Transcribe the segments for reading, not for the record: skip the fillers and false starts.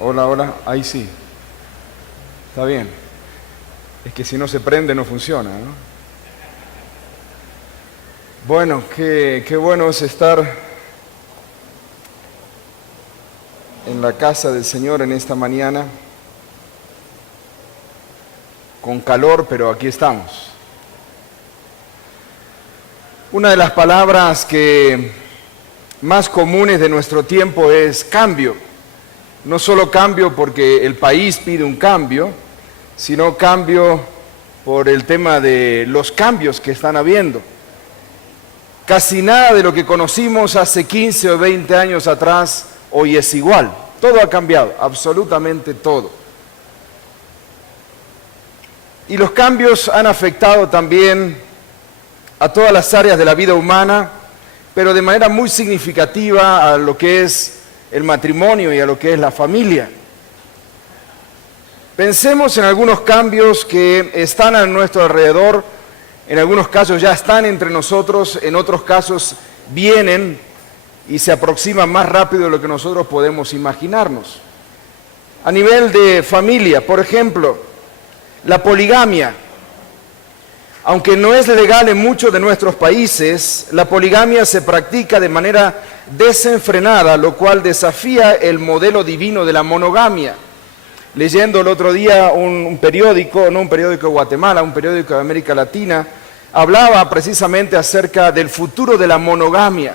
Hola, hola, ahí sí. Está bien. Es que si no se prende no funciona, ¿no? Bueno, qué bueno es estar en la casa del Señor en esta mañana. Con calor, pero aquí estamos. Una de las palabras que más comunes de nuestro tiempo es cambio. No solo cambio porque el país pide un cambio, sino cambio por el tema de los cambios que están habiendo. Casi nada de lo que conocimos hace 15 o 20 años atrás hoy es igual. Todo ha cambiado, absolutamente todo. Y los cambios han afectado también a todas las áreas de la vida humana, pero de manera muy significativa a lo que es el matrimonio y a lo que es la familia. Pensemos en algunos cambios que están a nuestro alrededor, en algunos casos ya están entre nosotros, en otros casos vienen y se aproximan más rápido de lo que nosotros podemos imaginarnos. A nivel de familia, por ejemplo, la poligamia. Aunque no es legal en muchos de nuestros países, la poligamia se practica de manera desenfrenada, lo cual desafía el modelo divino de la monogamia. Leyendo el otro día un periódico, no un periódico de Guatemala, un periódico de América Latina, hablaba precisamente acerca del futuro de la monogamia.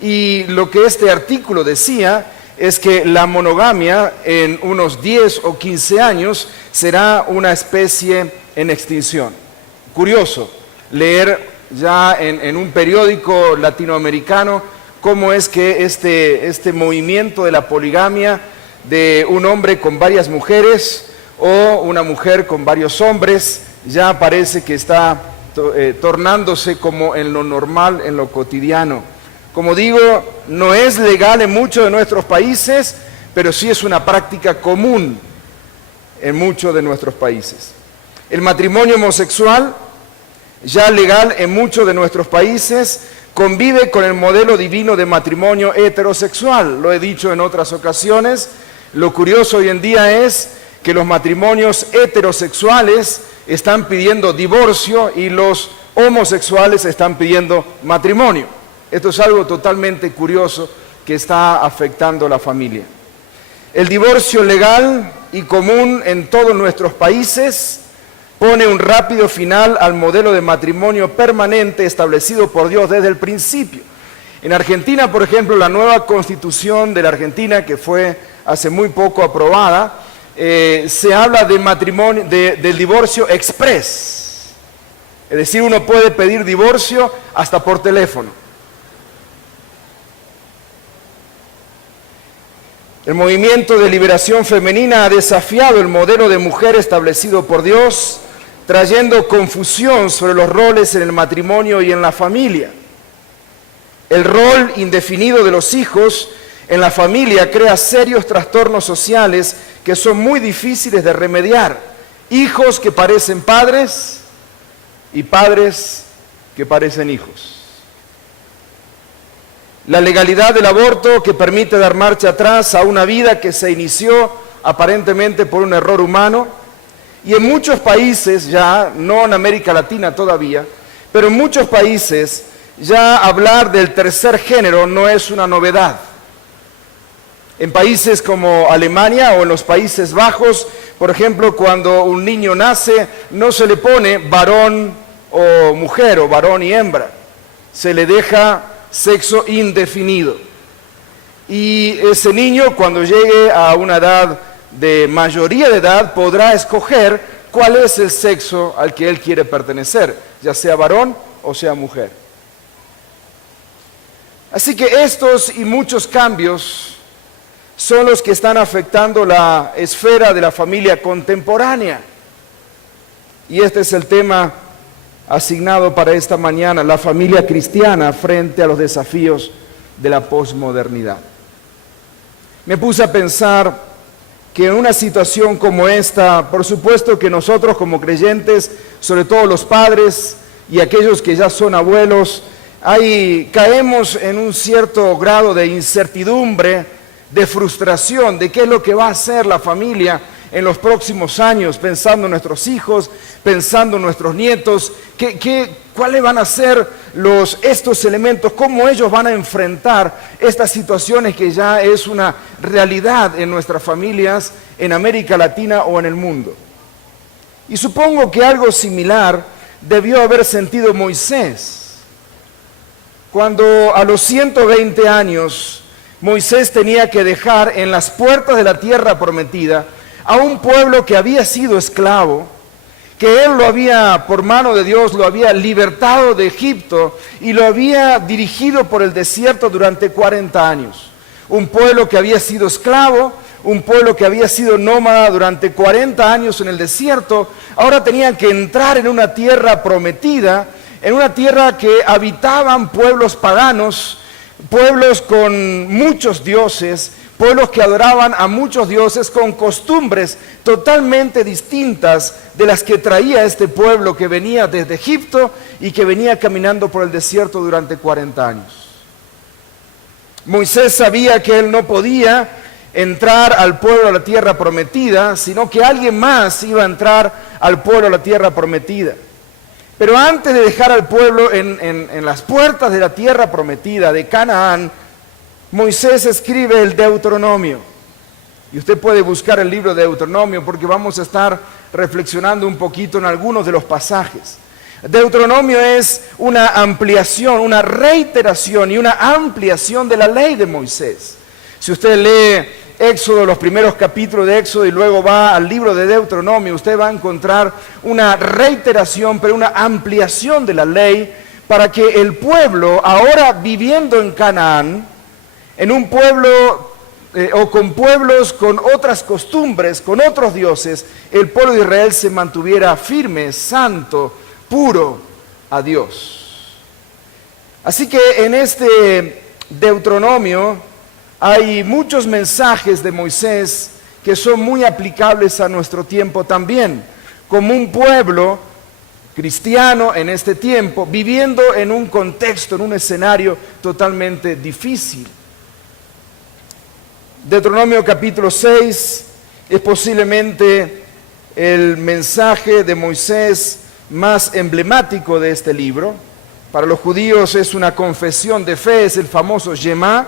Y lo que este artículo decía es que la monogamia en unos 10 o 15 años será una especie en extinción. Curioso leer ya en un periódico latinoamericano cómo es que este movimiento de la poligamia de un hombre con varias mujeres o una mujer con varios hombres ya parece que está tornándose como en lo normal, en lo cotidiano. Como digo, no es legal en muchos de nuestros países, pero sí es una práctica común en muchos de nuestros países. El matrimonio homosexual, ya legal en muchos de nuestros países, convive con el modelo divino de matrimonio heterosexual. Lo he dicho en otras ocasiones. Lo curioso hoy en día es que los matrimonios heterosexuales están pidiendo divorcio y los homosexuales están pidiendo matrimonio. Esto es algo totalmente curioso que está afectando a la familia. El divorcio legal y común en todos nuestros países pone un rápido final al modelo de matrimonio permanente establecido por Dios desde el principio. En Argentina, por ejemplo, la nueva constitución de la Argentina, que fue hace muy poco aprobada, se habla de matrimonio, del divorcio express. Es decir, uno puede pedir divorcio hasta por teléfono. El movimiento de liberación femenina ha desafiado el modelo de mujer establecido por Dios, trayendo confusión sobre los roles en el matrimonio y en la familia. El rol indefinido de los hijos en la familia crea serios trastornos sociales que son muy difíciles de remediar. Hijos que parecen padres y padres que parecen hijos. La legalidad del aborto que permite dar marcha atrás a una vida que se inició aparentemente por un error humano. Y en muchos países ya, no en América Latina todavía, pero en muchos países ya hablar del tercer género no es una novedad. En países como Alemania o en los Países Bajos, por ejemplo, cuando un niño nace, no se le pone varón o mujer o varón y hembra. Se le deja sexo indefinido. Y ese niño, cuando llegue a una edad de mayoría de edad, podrá escoger cuál es el sexo al que él quiere pertenecer, ya sea varón o sea mujer. Así que estos y muchos cambios son los que están afectando la esfera de la familia contemporánea. Y este es el tema asignado para esta mañana, la familia cristiana frente a los desafíos de la posmodernidad. Me puse a pensar que en una situación como esta, por supuesto que nosotros como creyentes, sobre todo los padres y aquellos que ya son abuelos, caemos en un cierto grado de incertidumbre de frustración, de qué es lo que va a hacer la familia en los próximos años, pensando en nuestros hijos, pensando en nuestros nietos, cuáles van a ser estos elementos, cómo ellos van a enfrentar estas situaciones que ya es una realidad en nuestras familias, en América Latina o en el mundo. Y supongo que algo similar debió haber sentido Moisés, cuando a los 120 años Moisés tenía que dejar en las puertas de la tierra prometida a un pueblo que había sido esclavo, que él lo había, por mano de Dios, lo había libertado de Egipto y lo había dirigido por el desierto durante 40 años. Un pueblo que había sido esclavo, un pueblo que había sido nómada durante 40 años en el desierto, ahora tenían que entrar en una tierra prometida, en una tierra que habitaban pueblos paganos, pueblos con muchos dioses, pueblos que adoraban a muchos dioses con costumbres totalmente distintas de las que traía este pueblo que venía desde Egipto y que venía caminando por el desierto durante 40 años. Moisés sabía que él no podía entrar al pueblo a la tierra prometida, sino que alguien más iba a entrar al pueblo a la tierra prometida. Pero antes de dejar al pueblo en las puertas de la tierra prometida de Canaán, Moisés escribe el Deuteronomio. Y usted puede buscar el libro de Deuteronomio porque vamos a estar reflexionando un poquito en algunos de los pasajes. Deuteronomio es una ampliación, una reiteración y una ampliación de la ley de Moisés. Si usted lee Éxodo, los primeros capítulos de Éxodo y luego va al libro de Deuteronomio, usted va a encontrar una reiteración, pero una ampliación de la ley para que el pueblo, ahora viviendo en Canaán, en un pueblo o con pueblos con otras costumbres, con otros dioses, el pueblo de Israel se mantuviera firme, santo, puro a Dios. Así que en este Deuteronomio hay muchos mensajes de Moisés que son muy aplicables a nuestro tiempo también, como un pueblo cristiano en este tiempo, viviendo en un contexto, en un escenario totalmente difícil. Deuteronomio capítulo 6 es posiblemente el mensaje de Moisés más emblemático de este libro. Para los judíos es una confesión de fe, es el famoso Shema.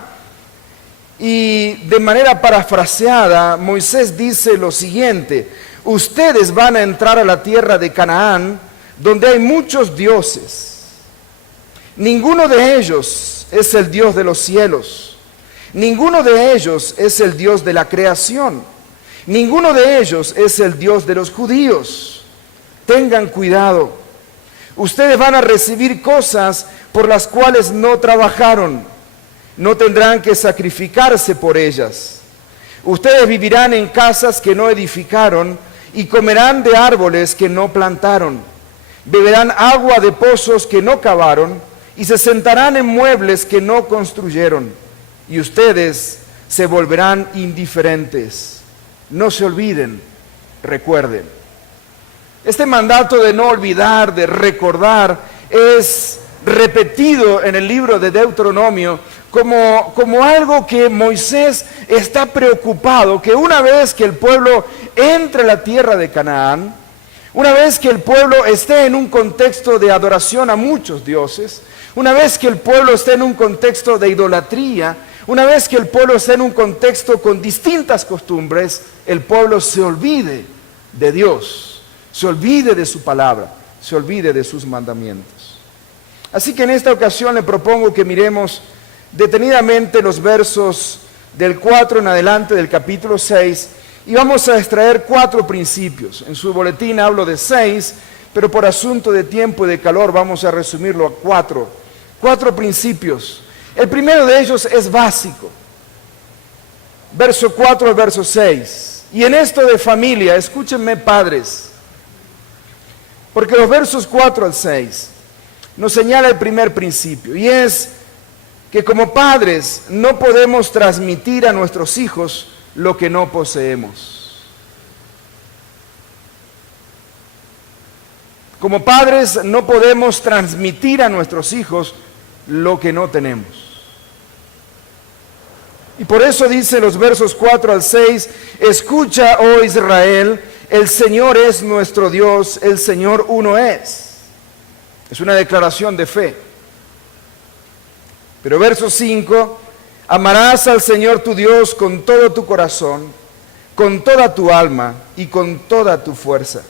Y de manera parafraseada, Moisés dice lo siguiente: ustedes van a entrar a la tierra de Canaán, donde hay muchos dioses. Ninguno de ellos es el Dios de los cielos. Ninguno de ellos es el Dios de la creación. Ninguno de ellos es el Dios de los judíos. Tengan cuidado. Ustedes van a recibir cosas por las cuales no trabajaron. No tendrán que sacrificarse por ellas. Ustedes vivirán en casas que no edificaron y comerán de árboles que no plantaron. Beberán agua de pozos que no cavaron y se sentarán en muebles que no construyeron. Y ustedes se volverán indiferentes. No se olviden, recuerden. Este mandato de no olvidar, de recordar, es repetido en el libro de Deuteronomio como algo que Moisés está preocupado, que una vez que el pueblo entre a la tierra de Canaán, una vez que el pueblo esté en un contexto de adoración a muchos dioses, una vez que el pueblo esté en un contexto de idolatría, una vez que el pueblo esté en un contexto con distintas costumbres, el pueblo se olvide de Dios, se olvide de su palabra, se olvide de sus mandamientos. Así que en esta ocasión le propongo que miremos detenidamente los versos del 4 en adelante del capítulo 6 y vamos a extraer 4 principios. En su boletín hablo de 6, pero por asunto de tiempo y de calor vamos a resumirlo a 4. 4 principios. El primero de ellos es básico. Verso 4 al verso 6. Y en esto de familia, escúchenme padres, porque los versos 4 al 6 nos señala el primer principio, y es que como padres no podemos transmitir a nuestros hijos lo que no poseemos. Como padres no podemos transmitir a nuestros hijos lo que no tenemos. Y por eso dice los versos 4 al 6, escucha, oh Israel, el Señor es nuestro Dios, el Señor uno es. Es una declaración de fe. Pero verso 5, amarás al Señor tu Dios con todo tu corazón, con toda tu alma y con toda tu fuerza.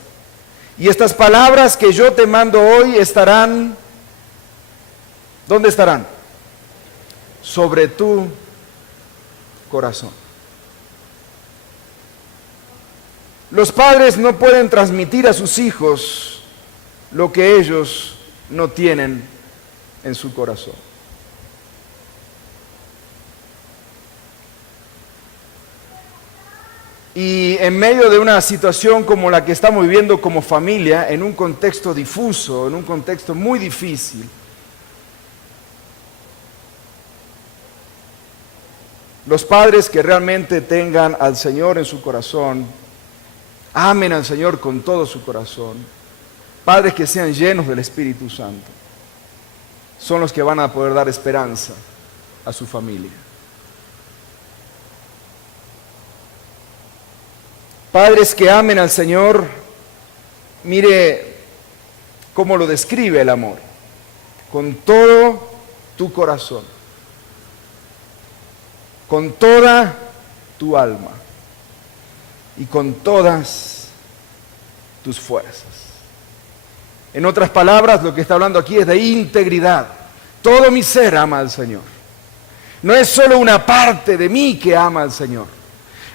Y estas palabras que yo te mando hoy estarán, ¿dónde estarán? Sobre tu corazón. Los padres no pueden transmitir a sus hijos lo que ellos no tienen en su corazón. Y en medio de una situación como la que estamos viviendo como familia, en un contexto difuso, en un contexto muy difícil, los padres que realmente tengan al Señor en su corazón, amen al Señor con todo su corazón, padres que sean llenos del Espíritu Santo, son los que van a poder dar esperanza a su familia. Padres que amen al Señor, mire cómo lo describe el amor, con todo tu corazón, con toda tu alma y con todas tus fuerzas. En otras palabras, lo que está hablando aquí es de integridad. Todo mi ser ama al Señor. No es solo una parte de mí que ama al Señor.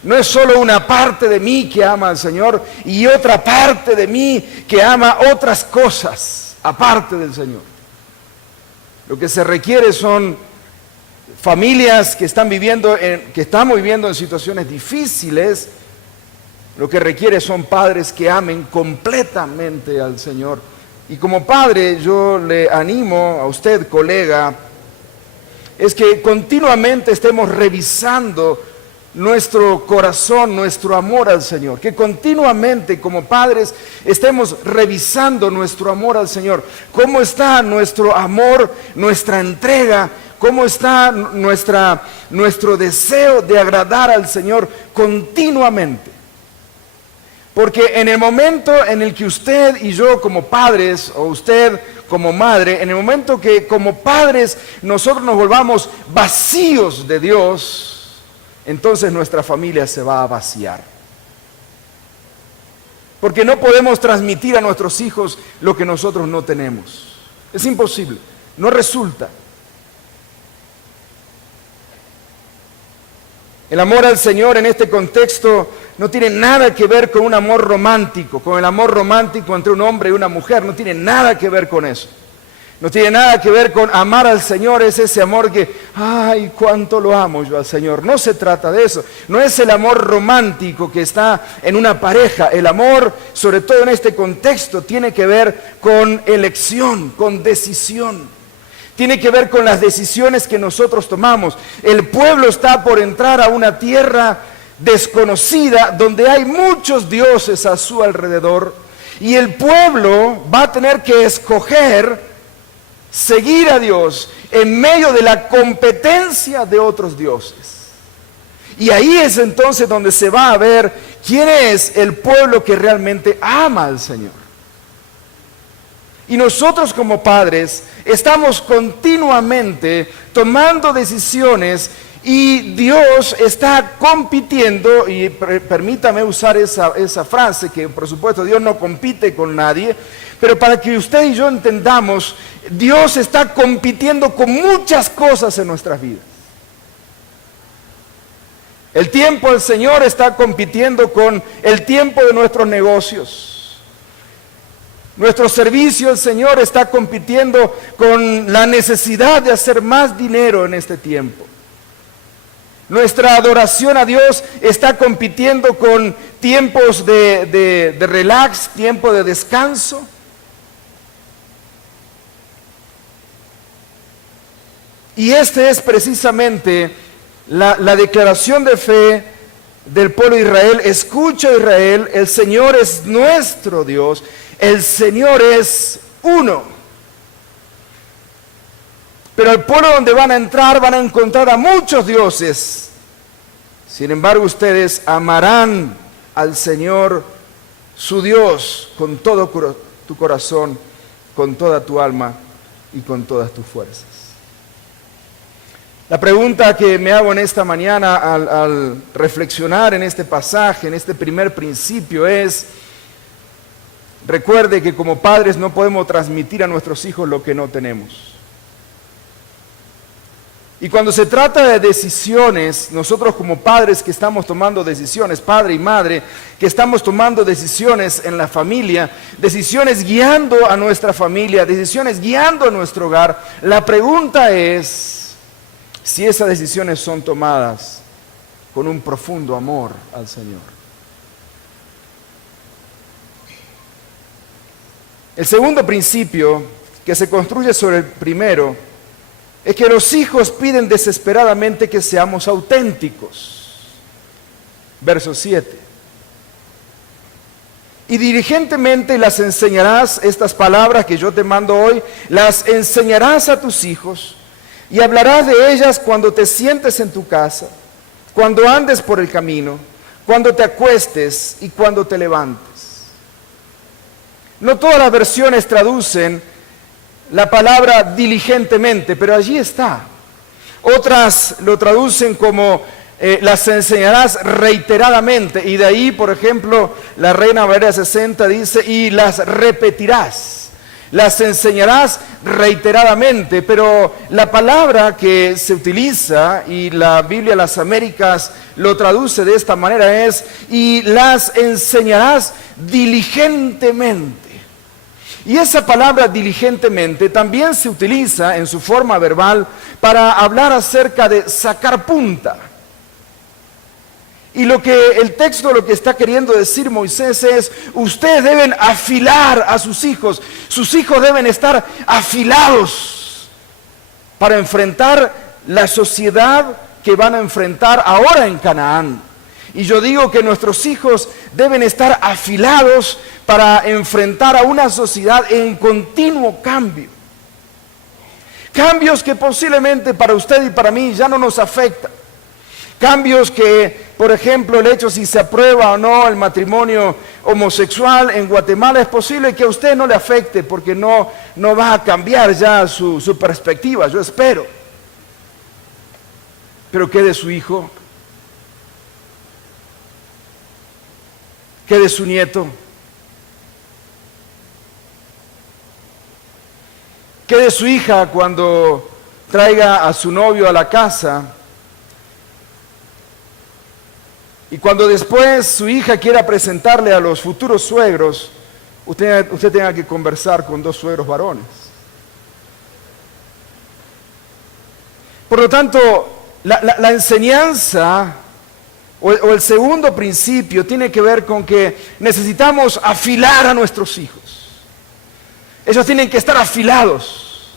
No es solo una parte de mí que ama al Señor y otra parte de mí que ama otras cosas aparte del Señor. Lo que se requiere son familias que estamos viviendo en situaciones difíciles. Lo que requiere son padres que amen completamente al Señor. Y como padre yo le animo a usted, colega, es que continuamente estemos revisando nuestro corazón, nuestro amor al Señor, que continuamente como padres estemos revisando nuestro amor al Señor. ¿Cómo está nuestro amor, nuestra entrega? ¿Cómo está nuestro deseo de agradar al Señor continuamente? Porque en el momento en el que usted y yo como padres, o usted como madre, en el momento que como padres nosotros nos volvamos vacíos de Dios, entonces nuestra familia se va a vaciar. Porque no podemos transmitir a nuestros hijos lo que nosotros no tenemos. Es imposible, no resulta. El amor al Señor en este contexto no tiene nada que ver con un amor romántico, con el amor romántico entre un hombre y una mujer, no tiene nada que ver con eso. No tiene nada que ver con amar al Señor, es ese amor que, ay, cuánto lo amo yo al Señor. No se trata de eso, no es el amor romántico que está en una pareja. El amor, sobre todo en este contexto, tiene que ver con elección, con decisión. Tiene que ver con las decisiones que nosotros tomamos. El pueblo está por entrar a una tierra desconocida donde hay muchos dioses a su alrededor y el pueblo va a tener que escoger seguir a Dios en medio de la competencia de otros dioses. Y ahí es entonces donde se va a ver quién es el pueblo que realmente ama al Señor. Y nosotros como padres estamos continuamente tomando decisiones y Dios está compitiendo, y permítame usar esa frase, que por supuesto Dios no compite con nadie, pero para que usted y yo entendamos, Dios está compitiendo con muchas cosas en nuestras vidas. El tiempo del Señor está compitiendo con el tiempo de nuestros negocios. Nuestro servicio al Señor está compitiendo con la necesidad de hacer más dinero en este tiempo. Nuestra adoración a Dios está compitiendo con tiempos de relax, tiempo de descanso. Y este es precisamente la declaración de fe del pueblo de Israel. Escucha, Israel, el Señor es nuestro Dios, el Señor es uno. Pero el pueblo donde van a entrar van a encontrar a muchos dioses Sin embargo, ustedes amarán al Señor su Dios con todo tu corazón, con toda tu alma y con todas tus fuerzas. La pregunta que me hago en esta mañana al reflexionar en este pasaje, en este primer principio es: recuerde que como padres no podemos transmitir a nuestros hijos lo que no tenemos. Y cuando se trata de decisiones, nosotros como padres que estamos tomando decisiones, padre y madre, que estamos tomando decisiones en la familia, decisiones guiando a nuestra familia, decisiones guiando a nuestro hogar, la pregunta es si esas decisiones son tomadas con un profundo amor al Señor. El segundo principio, que se construye sobre el primero, es que los hijos piden desesperadamente que seamos auténticos. Verso 7. Y diligentemente las enseñarás, estas palabras que yo te mando hoy, las enseñarás a tus hijos y hablarás de ellas cuando te sientes en tu casa, cuando andes por el camino, cuando te acuestes y cuando te levantes. No todas las versiones traducen la palabra diligentemente, pero allí está. Otras lo traducen como las enseñarás reiteradamente, y de ahí, por ejemplo, la Reina Valera 60 dice, y las repetirás. Las enseñarás reiteradamente, pero la palabra que se utiliza, y la Biblia de las Américas lo traduce de esta manera, es, y las enseñarás diligentemente. Y esa palabra diligentemente también se utiliza en su forma verbal para hablar acerca de sacar punta. Y el texto lo que está queriendo decir Moisés es: ustedes deben afilar a sus hijos deben estar afilados para enfrentar la sociedad que van a enfrentar ahora en Canaán. Y yo digo que nuestros hijos deben estar afilados para enfrentar a una sociedad en continuo cambio. Cambios que posiblemente para usted y para mí ya no nos afectan. Cambios que, por ejemplo, el hecho si se aprueba o no el matrimonio homosexual en Guatemala, es posible que a usted no le afecte porque no va a cambiar ya su perspectiva, yo espero. Pero ¿qué de su hijo? ¿Qué de su nieto? ¿Qué de su hija cuando traiga a su novio a la casa? Y cuando después su hija quiera presentarle a los futuros suegros, usted tenga que conversar con 2 suegros varones. Por lo tanto, la enseñanza o el segundo principio tiene que ver con que necesitamos afilar a nuestros hijos. Ellos tienen que estar afilados.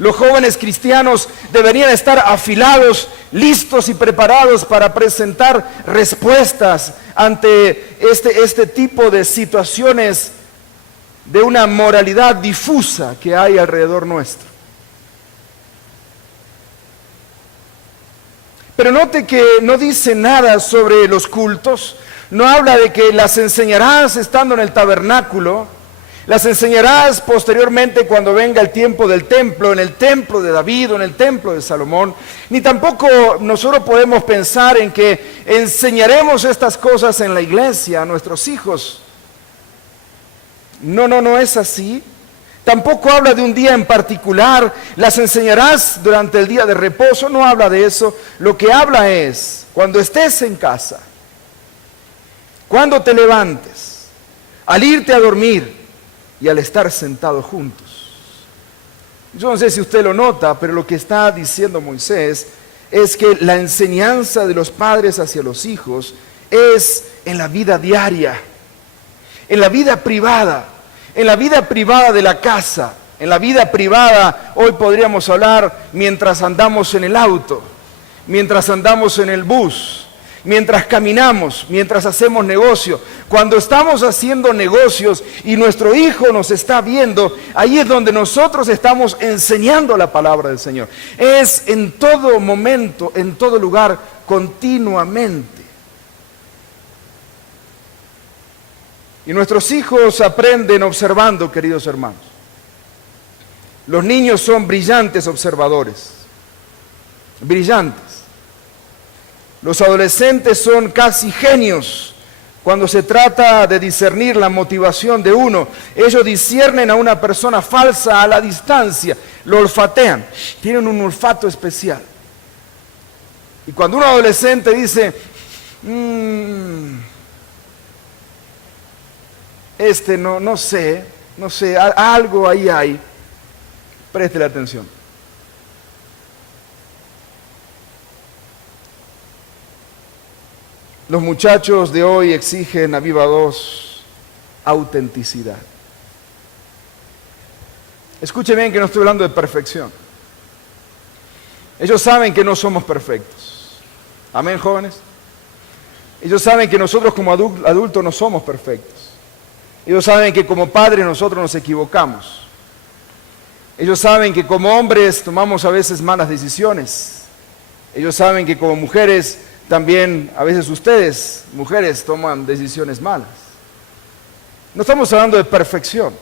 Los jóvenes cristianos deberían estar afilados, listos y preparados para presentar respuestas ante este tipo de situaciones de una moralidad difusa que hay alrededor nuestro. Pero note que no dice nada sobre los cultos, no habla de que las enseñarás estando en el tabernáculo, las enseñarás posteriormente cuando venga el tiempo del templo, en el templo de David o en el templo de Salomón, ni tampoco nosotros podemos pensar en que enseñaremos estas cosas en la iglesia a nuestros hijos. No es así. Tampoco habla de un día en particular, las enseñarás durante el día de reposo, no habla de eso. Lo que habla es cuando estés en casa, cuando te levantes, al irte a dormir y al estar sentados juntos. Yo no sé si usted lo nota, pero lo que está diciendo Moisés es que la enseñanza de los padres hacia los hijos es en la vida diaria, en la vida privada. En la vida privada de la casa, en la vida privada, hoy podríamos hablar mientras andamos en el auto, mientras andamos en el bus, mientras caminamos, mientras hacemos negocio. Cuando estamos haciendo negocios y nuestro hijo nos está viendo, ahí es donde nosotros estamos enseñando la palabra del Señor. Es en todo momento, en todo lugar, continuamente. Y nuestros hijos aprenden observando, queridos hermanos. Los niños son brillantes observadores, brillantes. Los adolescentes son casi genios cuando se trata de discernir la motivación de uno. Ellos disciernen a una persona falsa a la distancia, lo olfatean, tienen un olfato especial. Y cuando un adolescente dice, no sé, algo ahí hay, préstele atención. Los muchachos de hoy exigen a viva voz autenticidad. Escuchen bien que no estoy hablando de perfección. Ellos saben que no somos perfectos. Amén, jóvenes. Ellos saben que nosotros como adultos no somos perfectos. Ellos saben que como padres nosotros nos equivocamos. Ellos saben que como hombres tomamos a veces malas decisiones. Ellos saben que como mujeres también a veces ustedes, mujeres, toman decisiones malas. No estamos hablando de perfección.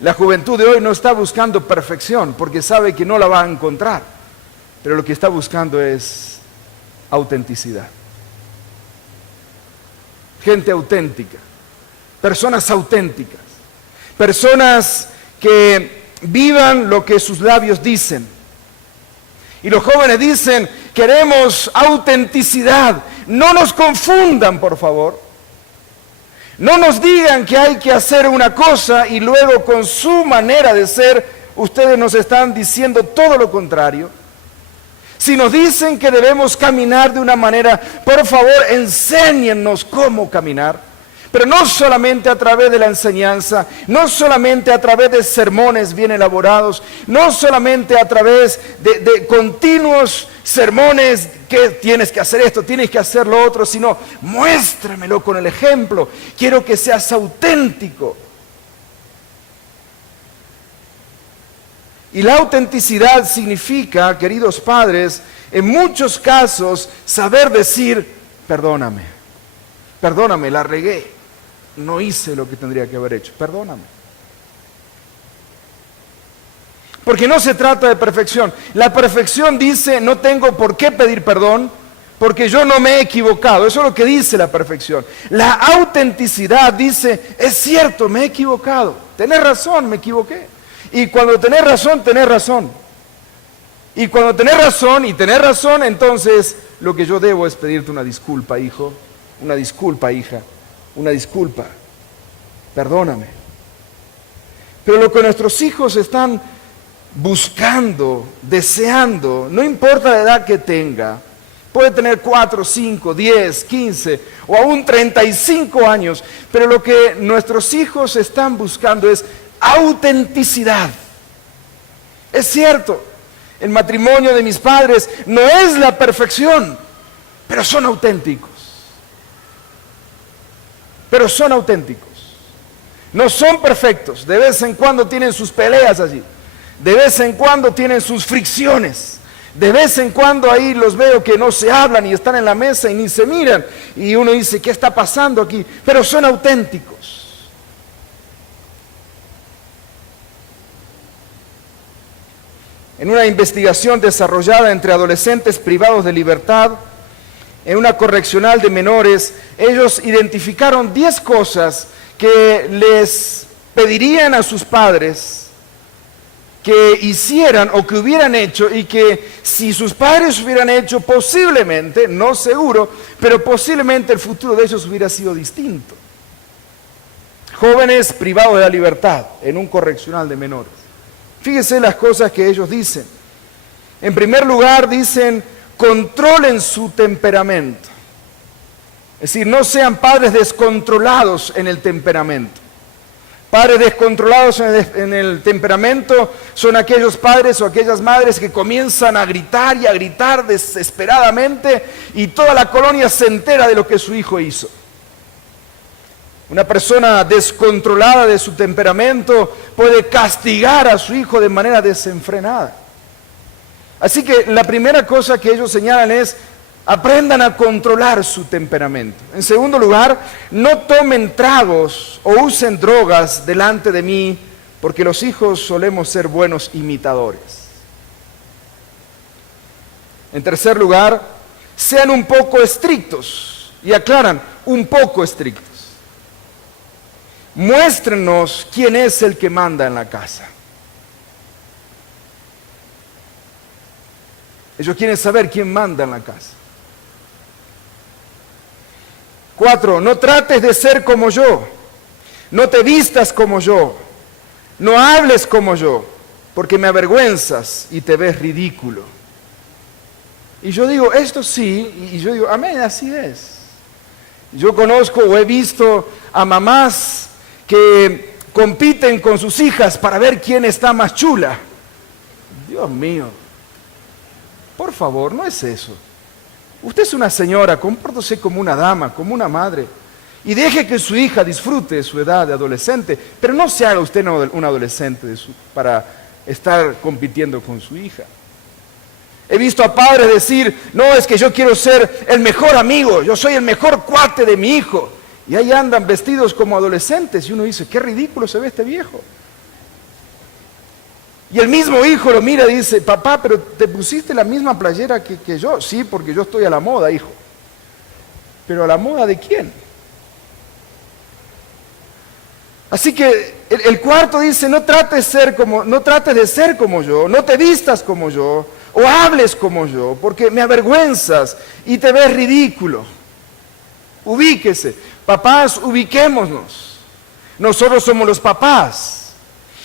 La juventud de hoy no está buscando perfección porque sabe que no la va a encontrar. Pero lo que está buscando es autenticidad. Gente auténtica. Personas auténticas. Personas que vivan lo que sus labios dicen. Y los jóvenes dicen, queremos autenticidad. No nos confundan, por favor. No nos digan que hay que hacer una cosa y luego con su manera de ser, ustedes nos están diciendo todo lo contrario. Si nos dicen que debemos caminar de una manera, por favor, enséñennos cómo caminar. Pero no solamente a través de la enseñanza, no solamente a través de sermones bien elaborados, no solamente a través de continuos sermones que tienes que hacer esto, tienes que hacer lo otro, sino muéstramelo con el ejemplo. Quiero que seas auténtico. Y la autenticidad significa, queridos padres, en muchos casos saber decir, perdóname, la regué. No hice lo que tendría que haber hecho, perdóname. Porque no se trata de perfección. La perfección dice, no tengo por qué pedir perdón, porque yo no me he equivocado. Eso es lo que dice la perfección. La autenticidad dice, es cierto, me he equivocado. Tenés razón, me equivoqué. Y cuando tenés razón, tenés razón. Y cuando tenés razón, entonces lo que yo debo es pedirte una disculpa, hijo, una disculpa, hija. Una disculpa, perdóname. Pero lo que nuestros hijos están buscando, deseando, no importa la edad que tenga, puede tener 4, 5, 10, 15 o aún 35 años, pero lo que nuestros hijos están buscando es autenticidad. Es cierto, el matrimonio de mis padres no es la perfección, pero son auténticos. Pero son auténticos. No son perfectos. De vez en cuando tienen sus peleas allí. De vez en cuando tienen sus fricciones. De vez en cuando ahí los veo que no se hablan y están en la mesa y ni se miran. Y uno dice, ¿qué está pasando aquí? Pero son auténticos. En una investigación desarrollada entre adolescentes privados de libertad, en una correccional de menores, ellos identificaron 10 cosas que les pedirían a sus padres que hicieran o que hubieran hecho y que si sus padres hubieran hecho posiblemente, no seguro, pero posiblemente el futuro de ellos hubiera sido distinto. Jóvenes privados de la libertad en un correccional de menores. Fíjense las cosas que ellos dicen. En primer lugar dicen, controlen su temperamento. Es decir, no sean padres descontrolados en el temperamento. Padres descontrolados en el temperamento son aquellos padres o aquellas madres que comienzan a gritar desesperadamente y toda la colonia se entera de lo que su hijo hizo. Una persona descontrolada de su temperamento puede castigar a su hijo de manera desenfrenada. Así que la primera cosa que ellos señalan es: aprendan a controlar su temperamento. En segundo lugar, no tomen tragos o usen drogas delante de mí, porque los hijos solemos ser buenos imitadores. En tercer lugar, sean un poco estrictos, y aclaran, un poco estrictos. Muéstrenos quién es el que manda en la casa. Ellos quieren saber quién manda en la casa. 4, no trates de ser como yo, no te vistas como yo, no hables como yo, porque me avergüenzas y te ves ridículo. Y yo digo, esto sí, y yo digo, amén, así es. Yo conozco o he visto a mamás que compiten con sus hijas para ver quién está más chula. Dios mío, por favor, no es eso. Usted es una señora, compórtese como una dama, como una madre, y deje que su hija disfrute de su edad de adolescente, pero no se haga usted un adolescente para estar compitiendo con su hija. He visto a padres decir, no, es que yo quiero ser el mejor amigo, yo soy el mejor cuate de mi hijo, y ahí andan vestidos como adolescentes, y uno dice, qué ridículo se ve este viejo. Y el mismo hijo lo mira y dice, papá, pero te pusiste la misma playera que yo. Sí, porque yo estoy a la moda, hijo. ¿Pero a la moda de quién? Así que el cuarto dice, no trates de ser como yo, no te vistas como yo, o hables como yo, porque me avergüenzas y te ves ridículo. Ubíquese. Papás, ubiquémonos. Nosotros somos los papás.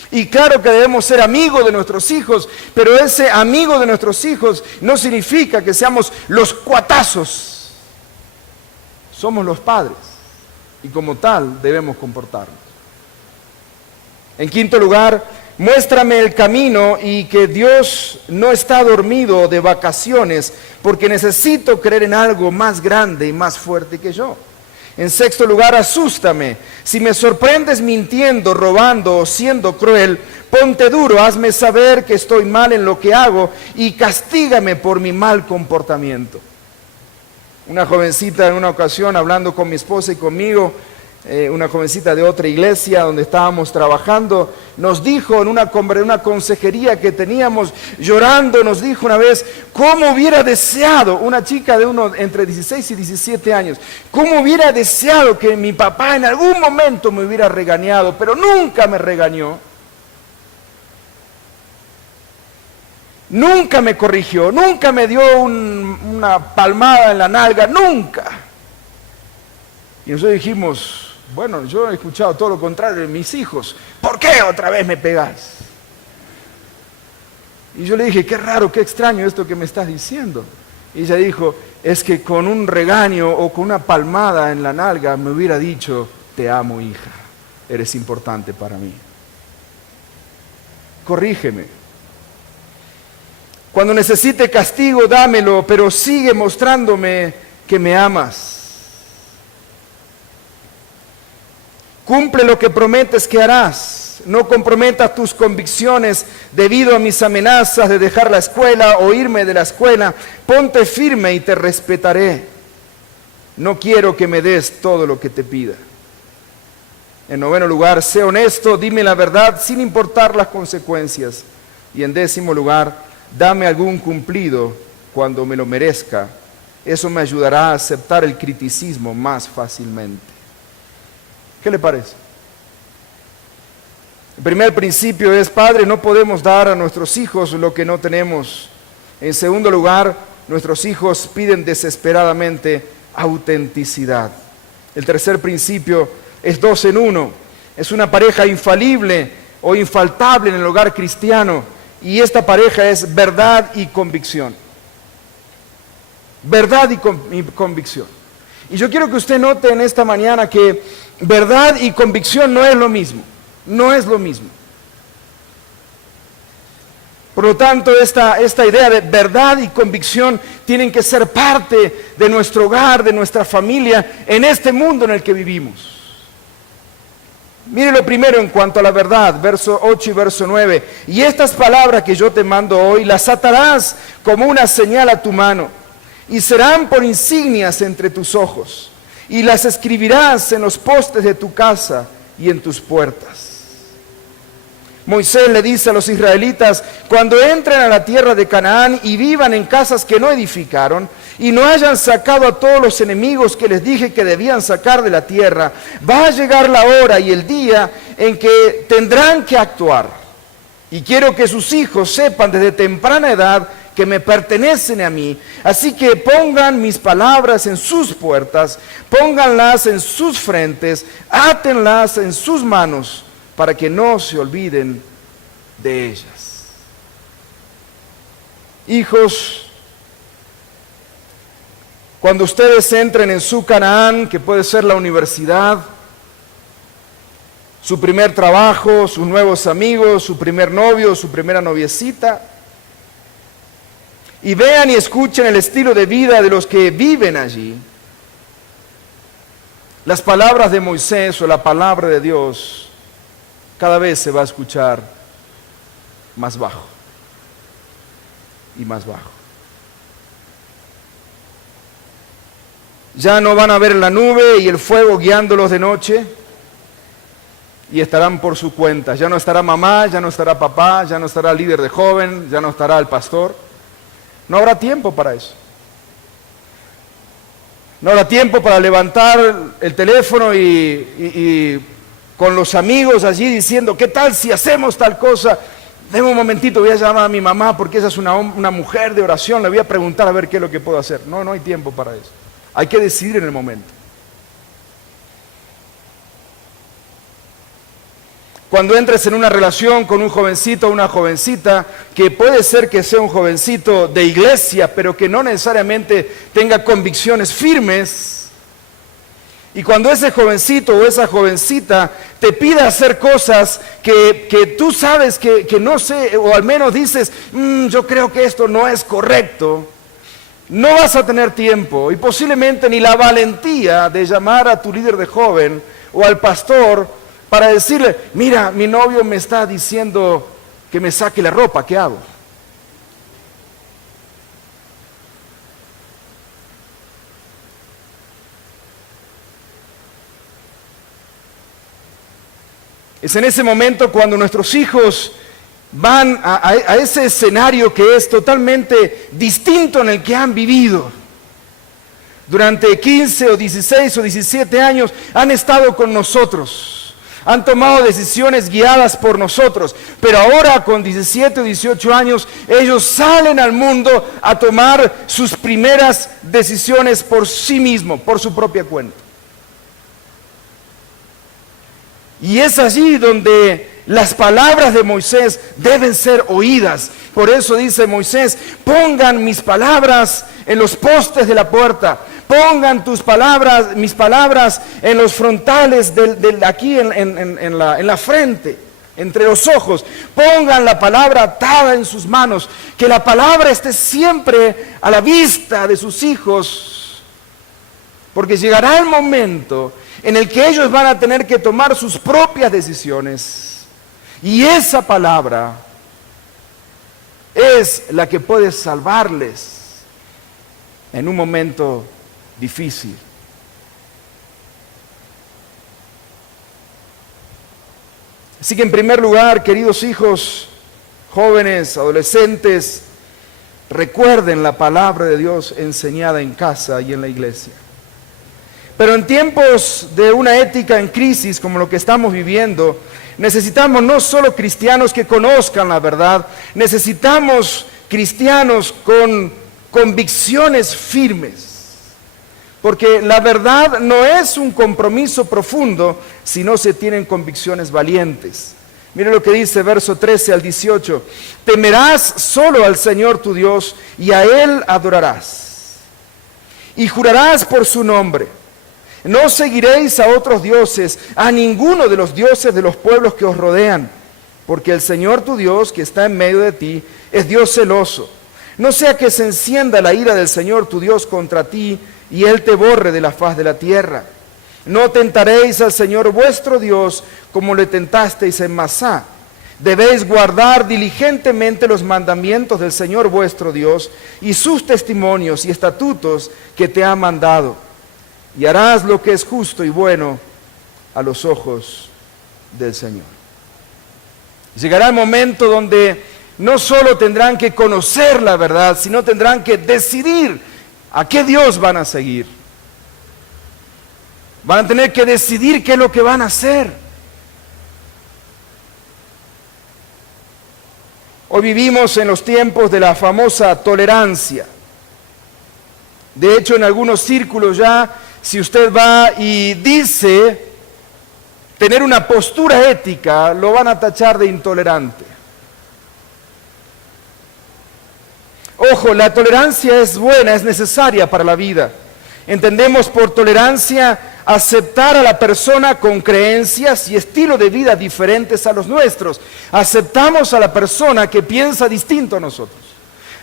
Y claro que debemos ser amigos de nuestros hijos, pero ese amigo de nuestros hijos no significa que seamos los cuatazos. Somos los padres y como tal debemos comportarnos. En quinto lugar, muéstrame el camino y que Dios no está dormido de vacaciones, porque necesito creer en algo más grande y más fuerte que yo. En sexto lugar, asústame. Si me sorprendes mintiendo, robando o siendo cruel, ponte duro, hazme saber que estoy mal en lo que hago y castígame por mi mal comportamiento. Una jovencita en una ocasión, hablando con mi esposa y conmigo, una jovencita de otra iglesia donde estábamos trabajando, nos dijo en una consejería que teníamos, llorando, nos dijo una vez, cómo hubiera deseado, una chica de entre 16 y 17 años, cómo hubiera deseado que mi papá en algún momento me hubiera regañado, pero nunca me regañó, nunca me corrigió, nunca me dio una palmada en la nalga, nunca. Y nosotros dijimos, bueno, yo he escuchado todo lo contrario de mis hijos. ¿Por qué otra vez me pegás? Y yo le dije, qué raro, qué extraño esto que me estás diciendo. Y ella dijo, es que con un regaño o con una palmada en la nalga me hubiera dicho, te amo, hija, eres importante para mí. Corrígeme. Cuando necesite castigo, dámelo, pero sigue mostrándome que me amas. Cumple lo que prometes que harás. No comprometas tus convicciones debido a mis amenazas de dejar la escuela o irme de la escuela. Ponte firme y te respetaré. No quiero que me des todo lo que te pida. En noveno lugar, sé honesto, dime la verdad sin importar las consecuencias. Y en décimo lugar, dame algún cumplido cuando me lo merezca. Eso me ayudará a aceptar el criticismo más fácilmente. ¿Qué le parece? El primer principio es, Padre, no podemos dar a nuestros hijos lo que no tenemos. En segundo lugar, nuestros hijos piden desesperadamente autenticidad. El tercer principio es 2 en 1. Es una pareja infalible o infaltable en el hogar cristiano. Y esta pareja es verdad y convicción. Verdad y convicción. Y yo quiero que usted note en esta mañana que verdad y convicción no es lo mismo. No es lo mismo. Por lo tanto, esta idea de verdad y convicción tienen que ser parte de nuestro hogar, de nuestra familia, en este mundo en el que vivimos. Mire lo primero en cuanto a la verdad, verso 8 y verso 9. Y estas palabras que yo te mando hoy, las atarás como una señal a tu mano, y serán por insignias entre tus ojos, y las escribirás en los postes de tu casa y en tus puertas. Moisés le dice a los israelitas, cuando entren a la tierra de Canaán y vivan en casas que no edificaron, y no hayan sacado a todos los enemigos que les dije que debían sacar de la tierra, va a llegar la hora y el día en que tendrán que actuar. Y quiero que sus hijos sepan desde temprana edad que me pertenecen a mí. Así que pongan mis palabras en sus puertas, pónganlas en sus frentes, átenlas en sus manos, para que no se olviden de ellas. Hijos, cuando ustedes entren en su Canaán, que puede ser la universidad, su primer trabajo, sus nuevos amigos, su primer novio, su primera noviecita, y vean y escuchen el estilo de vida de los que viven allí, las palabras de Moisés o la palabra de Dios cada vez se va a escuchar más bajo y más bajo. Ya no van a ver la nube y el fuego guiándolos de noche, y estarán por su cuenta. Ya no estará mamá, ya no estará papá, ya no estará el líder de joven, ya no estará el pastor. No habrá tiempo para eso. No habrá tiempo para levantar el teléfono y con los amigos allí diciendo, ¿qué tal si hacemos tal cosa? Deme un momentito, voy a llamar a mi mamá porque esa es una mujer de oración, le voy a preguntar a ver qué es lo que puedo hacer. No hay tiempo para eso. Hay que decidir en el momento. Cuando entres en una relación con un jovencito o una jovencita, que puede ser que sea un jovencito de iglesia, pero que no necesariamente tenga convicciones firmes, y cuando ese jovencito o esa jovencita te pida hacer cosas que tú sabes que no sé, o al menos dices, yo creo que esto no es correcto, no vas a tener tiempo y posiblemente ni la valentía de llamar a tu líder de joven o al pastor para decirle, mira, mi novio me está diciendo que me saque la ropa, ¿qué hago? Es en ese momento cuando nuestros hijos van a ese escenario que es totalmente distinto en el que han vivido. Durante 15 o 16 o 17 años han estado con nosotros, han tomado decisiones guiadas por nosotros, pero ahora con 17 o 18 años ellos salen al mundo a tomar sus primeras decisiones por sí mismos, por su propia cuenta. Y es allí donde las palabras de Moisés deben ser oídas. Por eso dice Moisés, pongan mis palabras en los postes de la puerta, pongan mis palabras en los frontales aquí en la frente, entre los ojos, pongan la palabra atada en sus manos, que la palabra esté siempre a la vista de sus hijos, porque llegará el momento en el que ellos van a tener que tomar sus propias decisiones. Y esa palabra es la que puede salvarles en un momento difícil. Así que en primer lugar, queridos hijos, jóvenes, adolescentes, recuerden la palabra de Dios enseñada en casa y en la iglesia. Pero en tiempos de una ética en crisis como lo que estamos viviendo, necesitamos no solo cristianos que conozcan la verdad, necesitamos cristianos con convicciones firmes. Porque la verdad no es un compromiso profundo si no se tienen convicciones valientes. Mire lo que dice verso 13 al 18. Temerás solo al Señor tu Dios y a Él adorarás. Y jurarás por su nombre. No seguiréis a otros dioses, a ninguno de los dioses de los pueblos que os rodean, porque el Señor tu Dios, que está en medio de ti, es Dios celoso. No sea que se encienda la ira del Señor tu Dios contra ti, y Él te borre de la faz de la tierra. No tentaréis al Señor vuestro Dios como le tentasteis en Masá. Debéis guardar diligentemente los mandamientos del Señor vuestro Dios y sus testimonios y estatutos que te ha mandado. Y harás lo que es justo y bueno a los ojos del Señor. Llegará el momento donde no solo tendrán que conocer la verdad, sino tendrán que decidir a qué Dios van a seguir. Van a tener que decidir qué es lo que van a hacer. Hoy vivimos en los tiempos de la famosa tolerancia. De hecho, en algunos círculos ya, si usted va y dice tener una postura ética, lo van a tachar de intolerante. Ojo, la tolerancia es buena, es necesaria para la vida. Entendemos por tolerancia aceptar a la persona con creencias y estilo de vida diferentes a los nuestros. Aceptamos a la persona que piensa distinto a nosotros.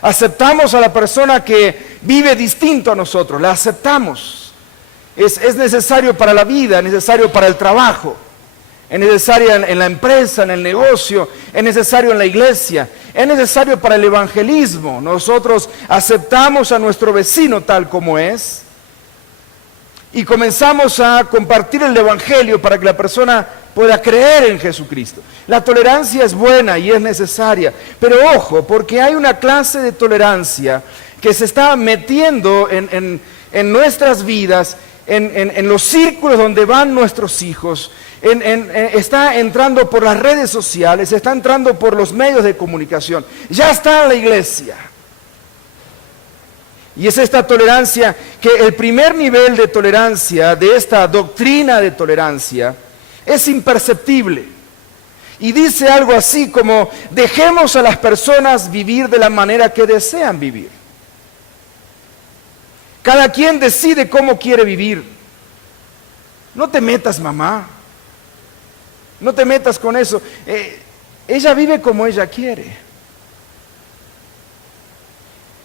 Aceptamos a la persona que vive distinto a nosotros. La aceptamos. Es necesario para la vida, es necesario para el trabajo. Es necesario en la empresa, en el negocio, es necesario en la iglesia, es necesario para el evangelismo. Nosotros aceptamos a nuestro vecino tal como es y comenzamos a compartir el evangelio para que la persona pueda creer en Jesucristo. La tolerancia es buena y es necesaria, pero ojo, porque hay una clase de tolerancia que se está metiendo en nuestras vidas, en los círculos donde van nuestros hijos, está entrando por las redes sociales, está entrando por los medios de comunicación, ya está en la iglesia. Y es esta tolerancia que el primer nivel de tolerancia, de esta doctrina de tolerancia, es imperceptible. Y dice algo así como, dejemos a las personas vivir de la manera que desean vivir. Cada quien decide cómo quiere vivir. No te metas, mamá. No te metas con eso. Ella vive como ella quiere.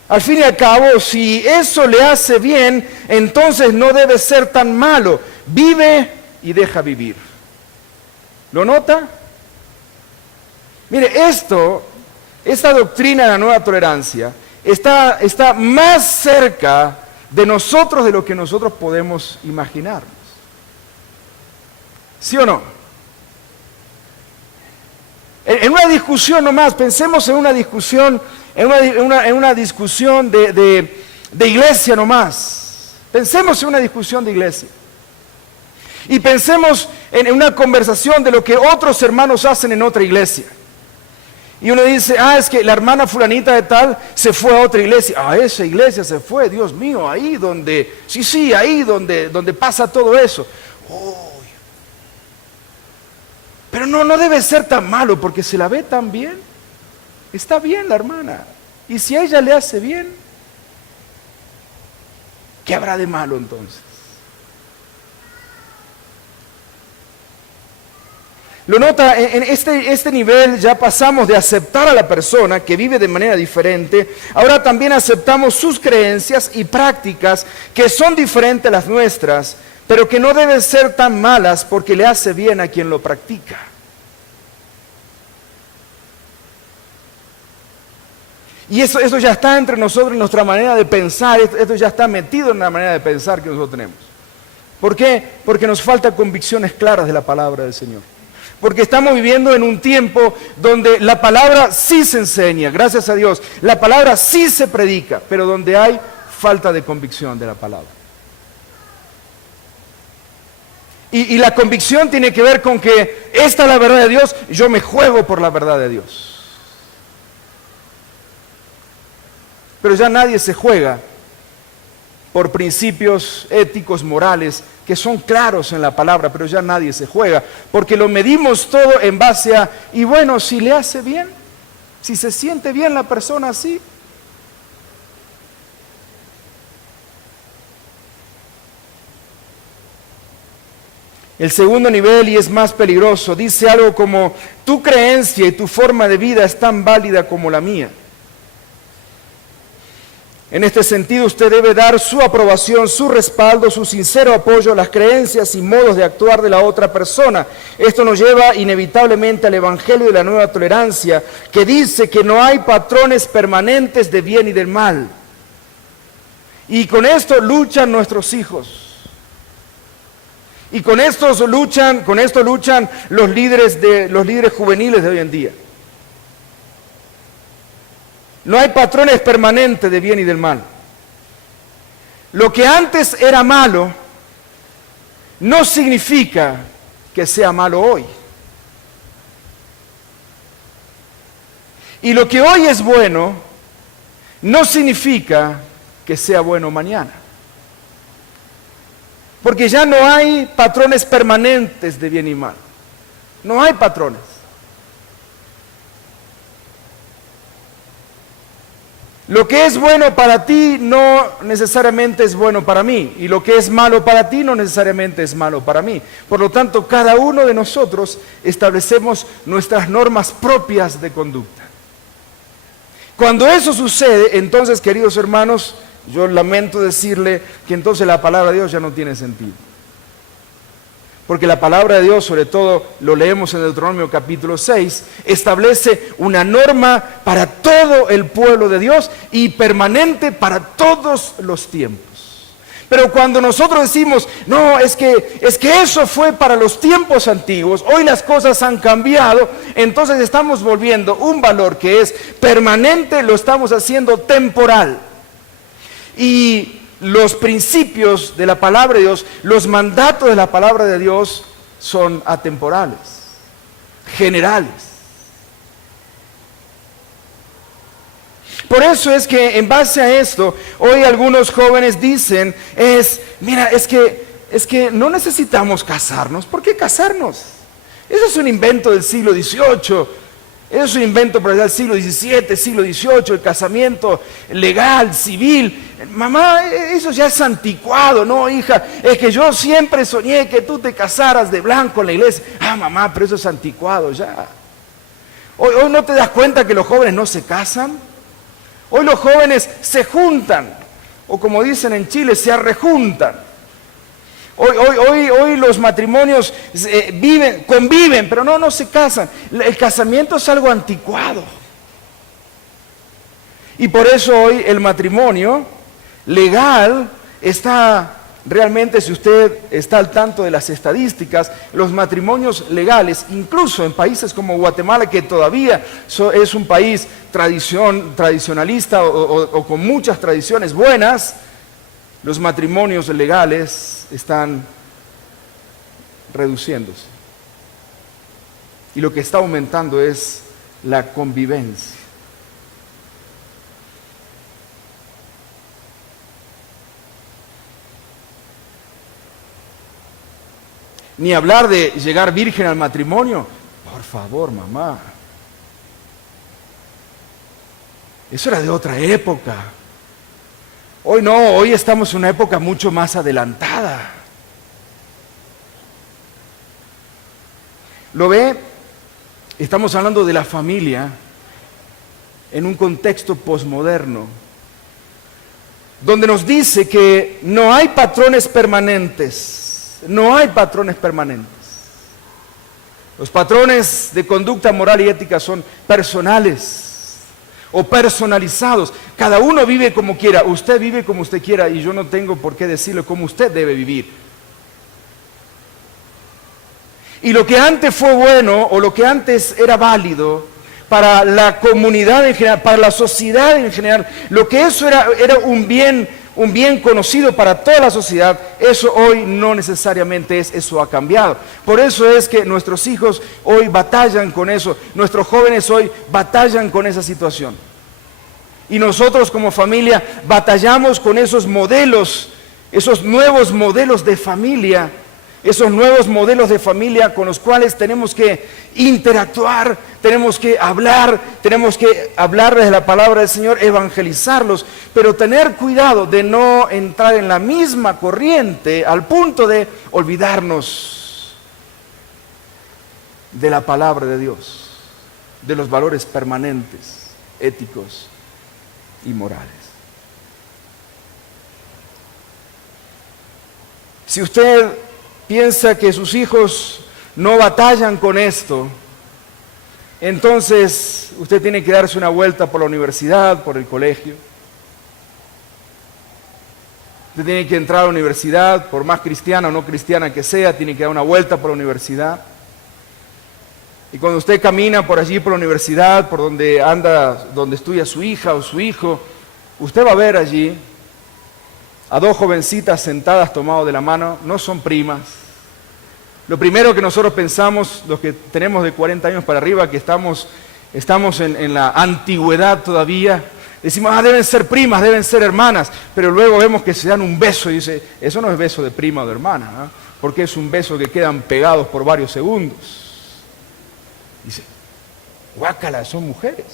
Al fin y al cabo, si eso le hace bien, entonces no debe ser tan malo. Vive y deja vivir. ¿Lo nota? Mire, esta doctrina de la nueva tolerancia está más cerca de nosotros de lo que nosotros podemos imaginarnos. ¿Sí o no? En una discusión nomás, pensemos en una discusión, en una discusión de iglesia nomás. Pensemos en una discusión de iglesia. Y pensemos en una conversación de lo que otros hermanos hacen en otra iglesia. Y uno dice, es que la hermana fulanita de tal se fue a otra iglesia. A esa iglesia se fue, Dios mío, ahí donde, ahí donde pasa todo eso. Pero no debe ser tan malo, porque se la ve tan bien. Está bien la hermana. Y si a ella le hace bien, ¿qué habrá de malo entonces? Lo nota, en este nivel ya pasamos de aceptar a la persona que vive de manera diferente, ahora también aceptamos sus creencias y prácticas que son diferentes a las nuestras, pero que no deben ser tan malas porque le hace bien a quien lo practica. Y eso ya está entre nosotros, en nuestra manera de pensar, esto ya está metido en la manera de pensar que nosotros tenemos. ¿Por qué? Porque nos faltan convicciones claras de la palabra del Señor. Porque estamos viviendo en un tiempo donde la palabra sí se enseña, gracias a Dios, la palabra sí se predica, pero donde hay falta de convicción de la palabra. Y la convicción tiene que ver con que esta es la verdad de Dios, yo me juego por la verdad de Dios. Pero ya nadie se juega por principios éticos, morales, que son claros en la palabra, pero ya nadie se juega, porque lo medimos todo en base a, y bueno, si le hace bien, si se siente bien la persona así. El segundo nivel, y es más peligroso, dice algo como: tu creencia y tu forma de vida es tan válida como la mía. En este sentido, usted debe dar su aprobación, su respaldo, su sincero apoyo a las creencias y modos de actuar de la otra persona. Esto nos lleva inevitablemente al Evangelio de la Nueva Tolerancia, que dice que no hay patrones permanentes de bien y del mal. Y con esto luchan nuestros hijos. Y con esto luchan los líderes juveniles de hoy en día. No hay patrones permanentes de bien y del mal. Lo que antes era malo no significa que sea malo hoy. Y lo que hoy es bueno no significa que sea bueno mañana. Porque ya no hay patrones permanentes de bien y mal. No hay patrones. Lo que es bueno para ti no necesariamente es bueno para mí, y lo que es malo para ti no necesariamente es malo para mí. Por lo tanto, cada uno de nosotros establecemos nuestras normas propias de conducta. Cuando eso sucede, entonces, queridos hermanos, yo lamento decirle que entonces la palabra de Dios ya no tiene sentido. Porque la palabra de Dios, sobre todo lo leemos en Deuteronomio capítulo 6, establece una norma para todo el pueblo de Dios y permanente para todos los tiempos. Pero cuando nosotros decimos, no, es que eso fue para los tiempos antiguos, hoy las cosas han cambiado, entonces estamos volviendo un valor que es permanente, lo estamos haciendo temporal. Y los principios de la palabra de Dios, los mandatos de la palabra de Dios son atemporales, generales. Por eso es que en base a esto, hoy algunos jóvenes dicen, mira, es que no necesitamos casarnos. ¿Por qué casarnos? Eso es un invento del siglo XVIII. Eso es un invento por allá del siglo XVII, siglo XVIII, el casamiento legal, civil. Mamá, eso ya es anticuado, ¿no, hija? Es que yo siempre soñé que tú te casaras de blanco en la iglesia. Ah, mamá, pero eso es anticuado ya. Hoy no te das cuenta que los jóvenes no se casan. Hoy los jóvenes se juntan, o como dicen en Chile, se arrejuntan. Hoy los matrimonios conviven, pero no se casan. El casamiento es algo anticuado. Y por eso hoy el matrimonio legal está realmente, si usted está al tanto de las estadísticas, los matrimonios legales, incluso en países como Guatemala, que todavía es un país tradicionalista o con muchas tradiciones buenas, los matrimonios legales están reduciéndose. Y lo que está aumentando es la convivencia. Ni hablar de llegar virgen al matrimonio. Por favor, mamá. Eso era de otra época. Hoy no, hoy estamos en una época mucho más adelantada. ¿Lo ve? Estamos hablando de la familia en un contexto posmoderno, donde nos dice que no hay patrones permanentes, no hay patrones permanentes. Los patrones de conducta moral y ética son personales o personalizados. Cada uno vive como quiera, usted vive como usted quiera y yo no tengo por qué decirle cómo usted debe vivir. Y lo que antes fue bueno o lo que antes era válido para la comunidad en general, para la sociedad en general, lo que eso era un bien conocido para toda la sociedad, eso hoy no necesariamente es, eso ha cambiado. Por eso es que nuestros hijos hoy batallan con eso, nuestros jóvenes hoy batallan con esa situación. Y nosotros como familia batallamos con esos modelos, esos nuevos modelos de familia, esos nuevos modelos de familia con los cuales tenemos que interactuar, tenemos que hablarles de la palabra del Señor, evangelizarlos, pero tener cuidado de no entrar en la misma corriente al punto de olvidarnos de la palabra de Dios, de los valores permanentes, éticos y morales. Si usted piensa que sus hijos no batallan con esto, entonces usted tiene que darse una vuelta por la universidad, por el colegio. Usted tiene que entrar a la universidad, por más cristiana o no cristiana que sea, tiene que dar una vuelta por la universidad. Y cuando usted camina por allí, por la universidad, por donde anda, donde estudia su hija o su hijo, usted va a ver allí a dos jovencitas sentadas tomadas de la mano. No son primas. Lo primero que nosotros pensamos, los que tenemos de 40 años para arriba, que estamos en la antigüedad todavía, decimos, deben ser primas, deben ser hermanas, pero luego vemos que se dan un beso y dice, eso no es beso de prima o de hermana, ¿no? Porque es un beso que quedan pegados por varios segundos. Dice, guácala, son mujeres.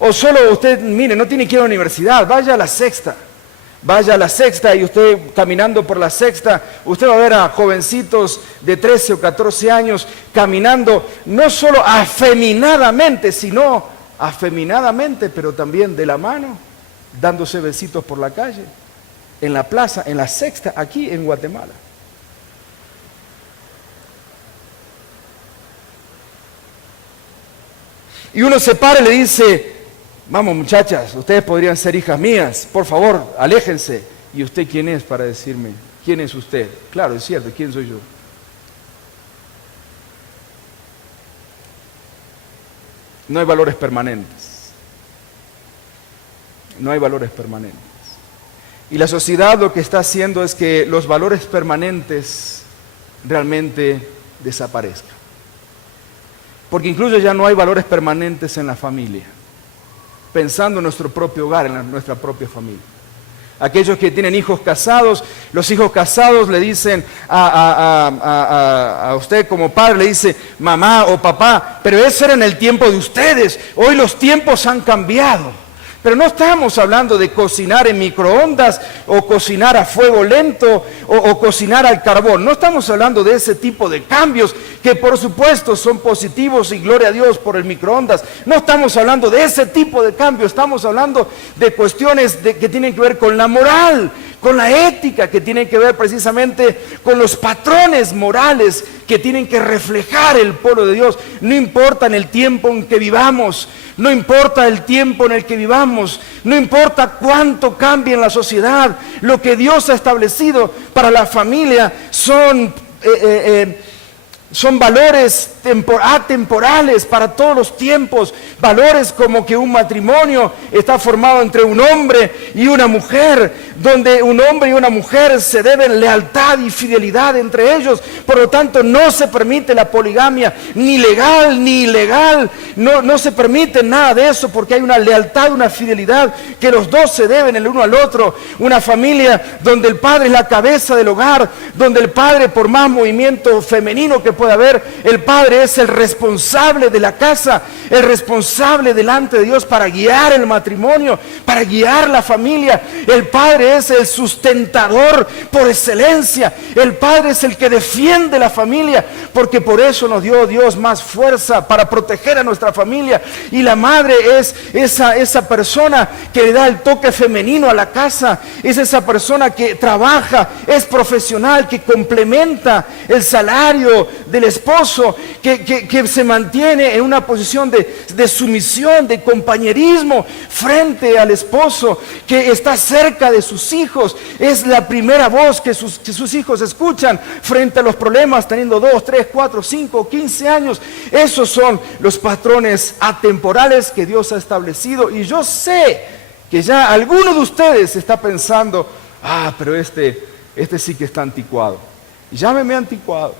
O solo usted, mire, no tiene que ir a la universidad, vaya a la Sexta. Vaya a la Sexta y usted caminando por la Sexta, usted va a ver a jovencitos de 13 o 14 años caminando no solo afeminadamente, sino afeminadamente, pero también de la mano, dándose besitos por la calle, en la plaza, en la Sexta, aquí en Guatemala. Y uno se para y le dice, vamos muchachas, ustedes podrían ser hijas mías, por favor, aléjense. ¿Y usted quién es para decirme? ¿Quién es usted? Claro, es cierto, ¿quién soy yo? No hay valores permanentes. No hay valores permanentes. Y la sociedad lo que está haciendo es que los valores permanentes realmente desaparezcan. Porque incluso ya no hay valores permanentes en la familia. Pensando en nuestro propio hogar, en nuestra propia familia. Aquellos que tienen hijos casados, los hijos casados le dicen a usted como padre, le dice mamá o papá, pero eso era en el tiempo de ustedes, hoy los tiempos han cambiado. Pero no estamos hablando de cocinar en microondas o cocinar a fuego lento o cocinar al carbón. No estamos hablando de ese tipo de cambios que por supuesto son positivos y gloria a Dios por el microondas. No estamos hablando de ese tipo de cambios. Estamos hablando de cuestiones que tienen que ver con la moral, con la ética, que tienen que ver precisamente con los patrones morales que tienen que reflejar el pueblo de Dios. No importa en el tiempo en que vivamos, no importa el tiempo en el que vivamos, no importa cuánto cambie en la sociedad, lo que Dios ha establecido para la familia son valores atemporales para todos los tiempos, valores como que un matrimonio está formado entre un hombre y una mujer, donde un hombre y una mujer se deben lealtad y fidelidad entre ellos. Por lo tanto, no se permite la poligamia, ni legal ni ilegal, no se permite nada de eso, porque hay una lealtad, una fidelidad que los dos se deben el uno al otro. Una familia donde el padre es la cabeza del hogar, donde el padre, por más movimiento femenino que pueda haber, el padre es el responsable de la casa, el responsable delante de Dios para guiar el matrimonio, para guiar la familia. El padre es el sustentador por excelencia. El padre es el que defiende la familia, porque por eso nos dio Dios más fuerza para proteger a nuestra familia. Y la madre es esa persona que le da el toque femenino a la casa, es esa persona que trabaja, es profesional, que complementa el salario del esposo, que se mantiene en una posición de sumisión, de compañerismo frente al esposo, que está cerca de sus hijos, es la primera voz que sus hijos escuchan frente a los problemas, teniendo 2, 3, 4, 5, 15 años. Esos son los patrones atemporales que Dios ha establecido, y yo sé que ya alguno de ustedes está pensando, pero este sí que está anticuado. Llámeme anticuado,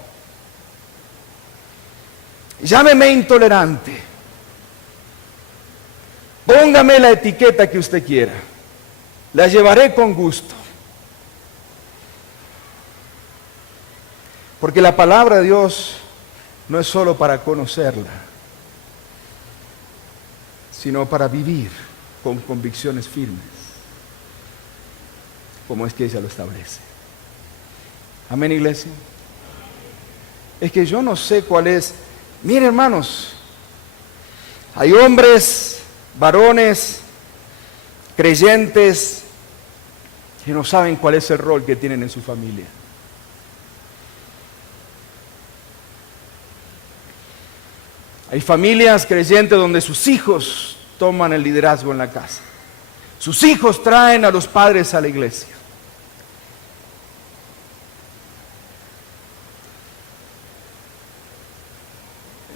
llámeme intolerante, póngame la etiqueta que usted quiera, la llevaré con gusto. Porque la palabra de Dios no es solo para conocerla, sino para vivir con convicciones firmes, como es que ella lo establece. Amén, iglesia. Es que yo no sé cuál es. Miren, hermanos, hay hombres, varones, creyentes, que no saben cuál es el rol que tienen en su familia. Hay familias creyentes donde sus hijos toman el liderazgo en la casa. Sus hijos traen a los padres a la iglesia.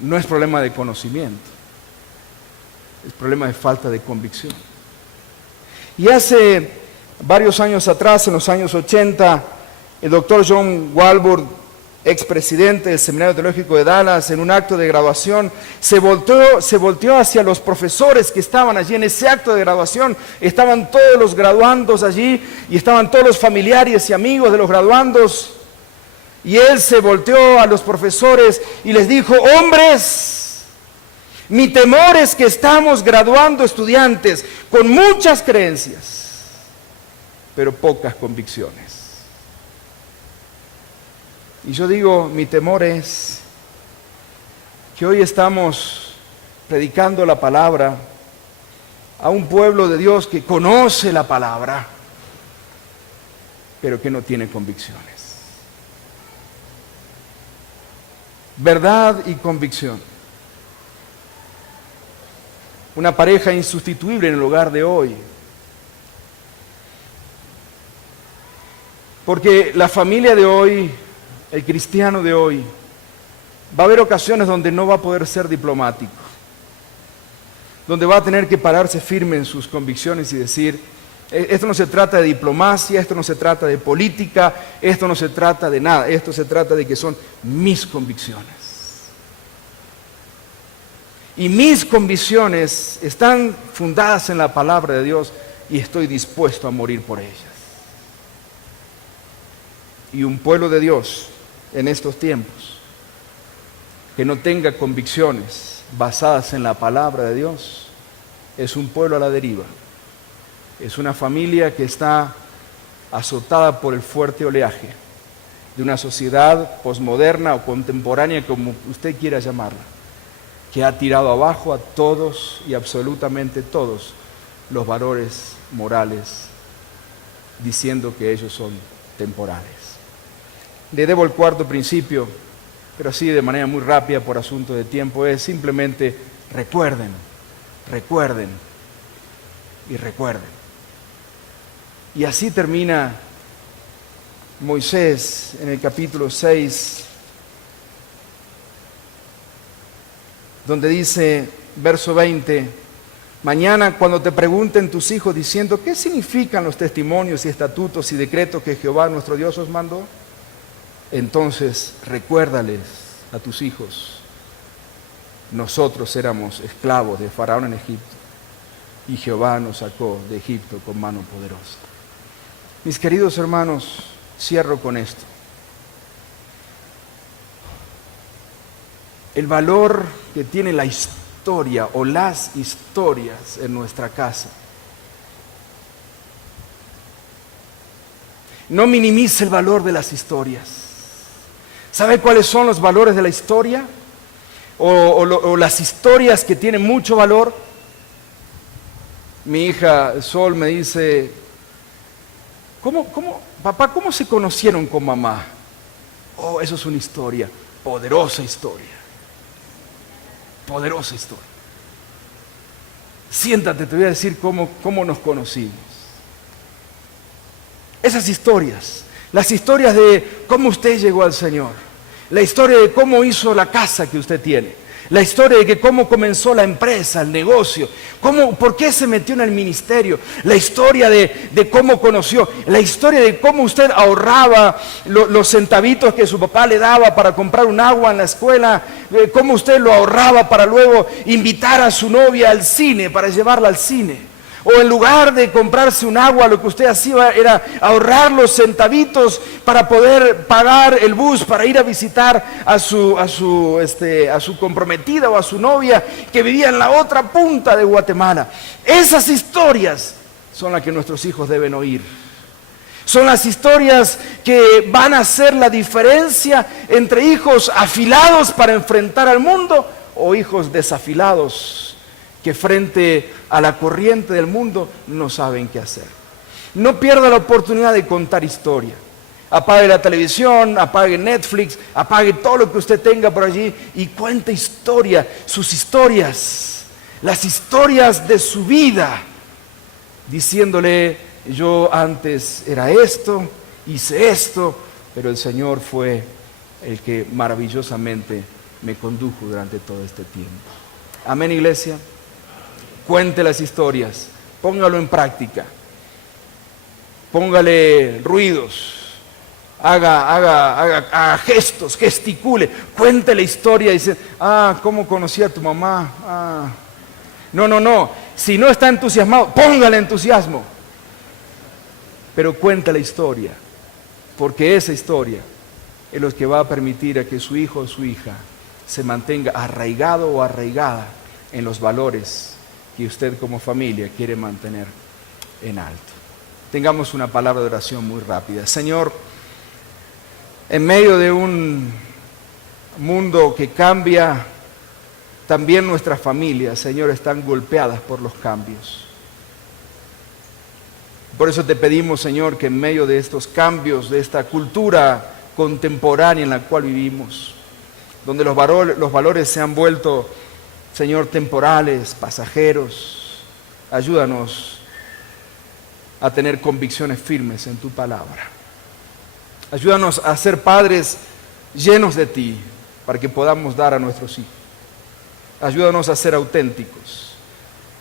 No es problema de conocimiento, es problema de falta de convicción. Y hace varios años atrás, en los años 80, el doctor John Walvoord, expresidente del Seminario Teológico de Dallas, en un acto de graduación, se volteó hacia los profesores que estaban allí en ese acto de graduación. Estaban todos los graduandos allí y estaban todos los familiares y amigos de los graduandos. Y él se volteó a los profesores y les dijo: hombres, mi temor es que estamos graduando estudiantes con muchas creencias, pero pocas convicciones. Y yo digo, mi temor es que hoy estamos predicando la palabra a un pueblo de Dios que conoce la palabra, pero que no tiene convicciones. Verdad y convicción. Una pareja insustituible en el hogar de hoy. Porque la familia de hoy, el cristiano de hoy, va a haber ocasiones donde no va a poder ser diplomático, donde va a tener que pararse firme en sus convicciones y decir: esto no se trata de diplomacia, esto no se trata de política, esto no se trata de nada, esto se trata de que son mis convicciones. Y mis convicciones están fundadas en la palabra de Dios y estoy dispuesto a morir por ellas. Y un pueblo de Dios en estos tiempos que no tenga convicciones basadas en la palabra de Dios es un pueblo a la deriva. Es una familia que está azotada por el fuerte oleaje de una sociedad posmoderna o contemporánea, como usted quiera llamarla, que ha tirado abajo a todos y absolutamente todos los valores morales, diciendo que ellos son temporales. Le debo el cuarto principio, pero así de manera muy rápida por asunto de tiempo, es simplemente recuerden, recuerden y recuerden. Y así termina Moisés en el capítulo 6, donde dice, verso 20, mañana cuando te pregunten tus hijos diciendo, ¿qué significan los testimonios y estatutos y decretos que Jehová nuestro Dios os mandó? Entonces recuérdales a tus hijos, nosotros éramos esclavos de Faraón en Egipto y Jehová nos sacó de Egipto con mano poderosa. Mis queridos hermanos, cierro con esto. El valor que tiene la historia o las historias en nuestra casa. No minimice el valor de las historias. ¿Sabe cuáles son los valores de la historia? O las historias que tienen mucho valor. Mi hija Sol me dice, papá, ¿cómo se conocieron con mamá? Oh, eso es una historia, poderosa historia. Poderosa historia. Siéntate, te voy a decir cómo nos conocimos. Esas historias, las historias de cómo usted llegó al Señor, la historia de cómo hizo la casa que usted tiene, la historia de que cómo comenzó la empresa, el negocio, por qué se metió en el ministerio, la historia de cómo conoció, la historia de cómo usted ahorraba los centavitos que su papá le daba para comprar un agua en la escuela, cómo usted lo ahorraba para luego invitar a su novia al cine, para llevarla al cine. O en lugar de comprarse un agua, lo que usted hacía era ahorrar los centavitos para poder pagar el bus para ir a visitar a su comprometida o a su novia que vivía en la otra punta de Guatemala. Esas historias son las que nuestros hijos deben oír. Son las historias que van a hacer la diferencia entre hijos afilados para enfrentar al mundo o hijos desafilados que frente a la corriente del mundo no saben qué hacer. No pierda la oportunidad de contar historia. Apague la televisión, apague Netflix, apague todo lo que usted tenga por allí y cuente historia, sus historias, las historias de su vida, diciéndole: yo antes era esto, hice esto, pero el Señor fue el que maravillosamente me condujo durante todo este tiempo. Amén, iglesia. Cuente las historias, póngalo en práctica, póngale ruidos, haga gestos, gesticule, cuente la historia y dice: ¿cómo conocí a tu mamá? No, si no está entusiasmado, póngale entusiasmo, pero cuente la historia, porque esa historia es lo que va a permitir a que su hijo o su hija se mantenga arraigado o arraigada en los valores que usted como familia quiere mantener en alto. Tengamos una palabra de oración muy rápida. Señor, en medio de un mundo que cambia, también nuestras familias, Señor, están golpeadas por los cambios. Por eso te pedimos, Señor, que en medio de estos cambios, de esta cultura contemporánea en la cual vivimos, donde los valores se han vuelto, Señor, temporales, pasajeros, ayúdanos a tener convicciones firmes en tu palabra. Ayúdanos a ser padres llenos de ti para que podamos dar a nuestros hijos. Ayúdanos a ser auténticos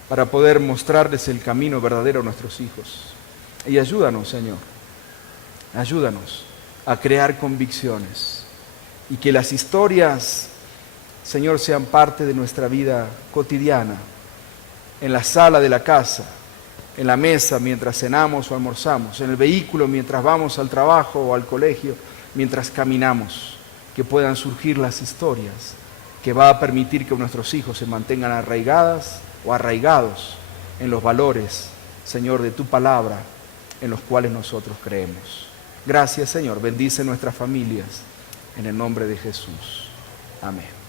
para poder mostrarles el camino verdadero a nuestros hijos. Y ayúdanos, Señor, ayúdanos a crear convicciones y que las historias, Señor, sean parte de nuestra vida cotidiana, en la sala de la casa, en la mesa mientras cenamos o almorzamos, en el vehículo mientras vamos al trabajo o al colegio, mientras caminamos, que puedan surgir las historias que va a permitir que nuestros hijos se mantengan arraigadas o arraigados en los valores, Señor, de tu palabra, en los cuales nosotros creemos. Gracias, Señor. Bendice nuestras familias en el nombre de Jesús. Amén.